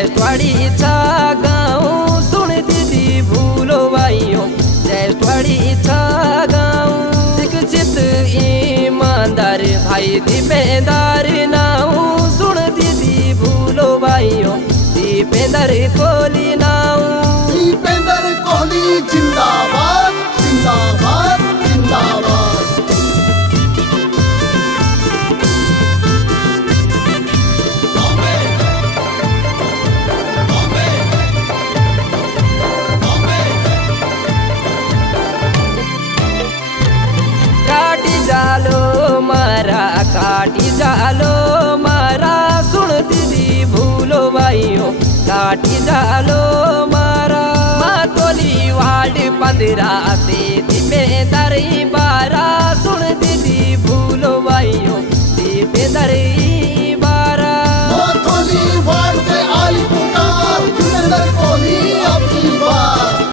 जयस्वाड़ी छा गाऊं सुन दीदी भूलो भाइयों जयस्वाड़ी छा गाऊं शिक्षित ईमानदार भाई दीपेंदार नाऊं सुन दीदी भूलो भाइयों दीपेंदर कोहली नाऊं दीपेंदर कोहली जिंदाबाद जिंदाबाद जिंदाबाद। काटी जालो मारा सुन दीदी भूलो भाइयों काटी जालो मारा मातोली वार्ड 15 से दीपेंदर 12 सुन